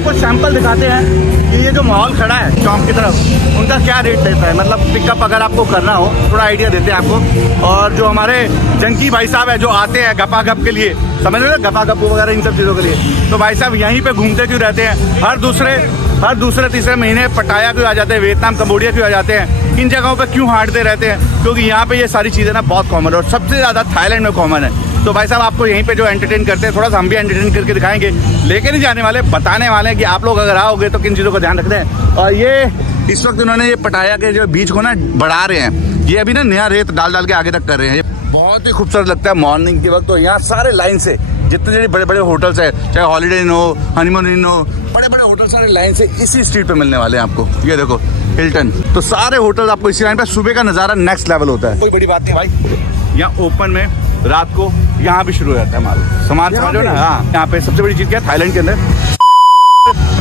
आपको सैंपल दिखाते हैं कि ये जो माहौल खड़ा है चौक की तरफ, उनका क्या रेट देता है। मतलब पिकअप अगर आपको करना हो, थोड़ा आइडिया देते हैं आपको। और जो हमारे जंकी भाई साहब है जो आते हैं गपा गप के लिए, समझ रहे हो, गपा गप वगैरह इन सब चीज़ों के लिए, तो भाई साहब यहीं पे घूमते क्यों रहते हैं? हर दूसरे तीसरे महीने पटाया क्यों आ जाते हैं, वियतनाम कंबोडिया क्यों आ जाते हैं, इन जगहों पे क्यों हाटते रहते हैं? क्योंकि यहाँ पे ये सारी चीज़ें ना बहुत कॉमन है और सबसे ज़्यादा थाईलैंड में कॉमन है। तो भाई साहब आपको यहीं पे जो एंटरटेन करते हैं, थोड़ा सा हम भी एंटरटेन करके दिखाएंगे, लेके नहीं जाने वाले, बताने वाले हैं कि आप लोग अगर आओगे तो किन चीज़ों का ध्यान रखते हैं। और ये इस वक्त उन्होंने ये पटाया के जो बीच को ना बढ़ा रहे हैं, ये अभी ना नया रेत डाल के आगे तक कर रहे हैं। ये बहुत ही खूबसूरत लगता है मॉर्निंग के वक्त। तो यहाँ सारे लाइन से जितने बड़े बड़े होटल्स है, चाहे हॉलीडे इन हो, हनीमून इन हो, बड़े बड़े होटल सारे लाइन से इसी स्ट्रीट पे मिलने वाले हैं आपको। ये देखो हिल्टन, तो सारे होटल आपको इसी लाइन पे। सुबह का नज़ारा नेक्स्ट लेवल होता है, कोई बड़ी बात नहीं भाई। यहाँ ओपन में रात को यहाँ भी शुरू हो जाता है माल सामान, समझो ना। हाँ, यहाँ पे सबसे बड़ी चीज़ क्या है थाईलैंड के अंदर,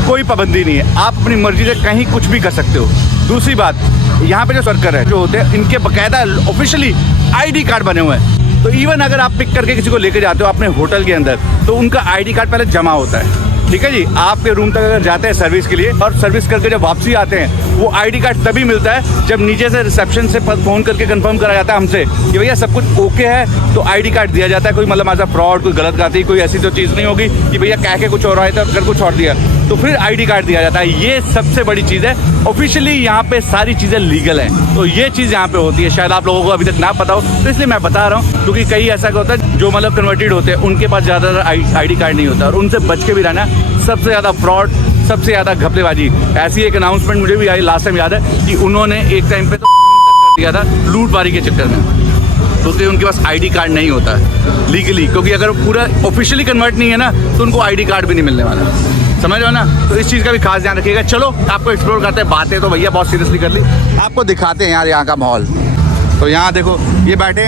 कोई पाबंदी नहीं है, आप अपनी मर्जी से कहीं कुछ भी कर सकते हो। दूसरी बात, यहाँ पे जो सर्कर है जो होते हैं, इनके बाकायदा ऑफिशियली ID कार्ड बने हुए हैं। तो इवन अगर आप पिक करके किसी को लेकर जाते हो अपने होटल के अंदर, तो उनका ID कार्ड पहले जमा होता है, ठीक है जी। आपके रूम तक अगर जाते हैं सर्विस के लिए और सर्विस करके जब वापसी आते हैं, वो ID कार्ड तभी मिलता है जब नीचे से रिसेप्शन से फ़ोन करके कंफर्म करा जाता है हमसे कि भैया सब कुछ ओके है, तो ID कार्ड दिया जाता है। कोई मतलब ऐसा फ्रॉड, कोई गलत गाती, कोई ऐसी तो चीज़ नहीं होगी कि भैया कह के कुछ और आया था कर कुछ और दिया, तो फिर ID कार्ड दिया जाता है। ये सबसे बड़ी चीज़ है। ऑफिशियली यहाँ पे सारी चीज़ें लीगल हैं, तो ये चीज़ यहाँ पे होती है। शायद आप लोगों को अभी तक ना पता हो, तो इसलिए मैं बता रहा हूँ, क्योंकि कई ऐसा होता है जो मतलब कन्वर्टेड होते हैं, उनके पास ज़्यादातर ID कार्ड नहीं होता, और उनसे बच के भी रहना। सबसे ज़्यादा फ्रॉड, सबसे ज़्यादा घपलेबाजी। ऐसी एक अनाउंसमेंट मुझे भी आई लास्ट टाइम याद है कि उन्होंने एक टाइम पे तो कर दिया था लूटपारी के चक्कर में, क्योंकि उनके पास ID कार्ड नहीं होता है लीगली। क्योंकि अगर पूरा ऑफिशियली कन्वर्ट नहीं है ना, तो उनको ID कार्ड भी नहीं मिलने वाला, समझ लो ना। तो इस चीज़ का भी खास ध्यान रखिएगा। चलो आपको एक्सप्लोर करते हैं। बातें तो भैया बहुत सीरियसली कर ली, आपको दिखाते हैं यार यहाँ का माहौल। तो यहाँ देखो ये बैठे हैं